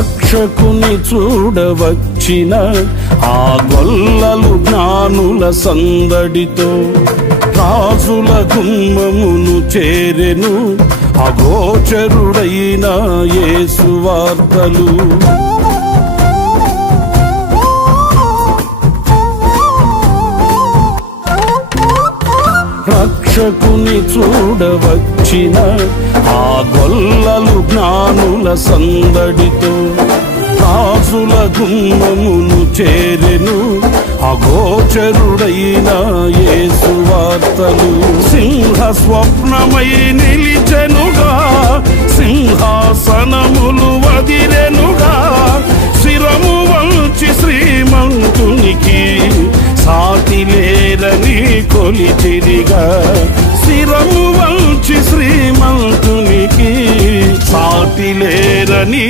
రక్షకుని చూడవచ్చిన ఆ గొల్లలు జ్ఞానుల సందడితో రాజుల గుమ్మమును చేరెను అగోచరుడైన యేసు వార్తలు. రక్షకుని చూడవచ్చిన ఆ గొల్లలు జ్ఞానుల సందడితో రాజుల గుమ్మమును చేరెను అగోచరుడైన యేసు వార్తలు. సింహ స్వప్నమై నిలిచెనుగా, సింహాసనములు వదిరెనుగా, శిరము వంచి శ్రీమంతునికి సాటి లేరని కొలిచిరిగా. శిరము వంచి శ్రీమంతునికి సాటి లేరని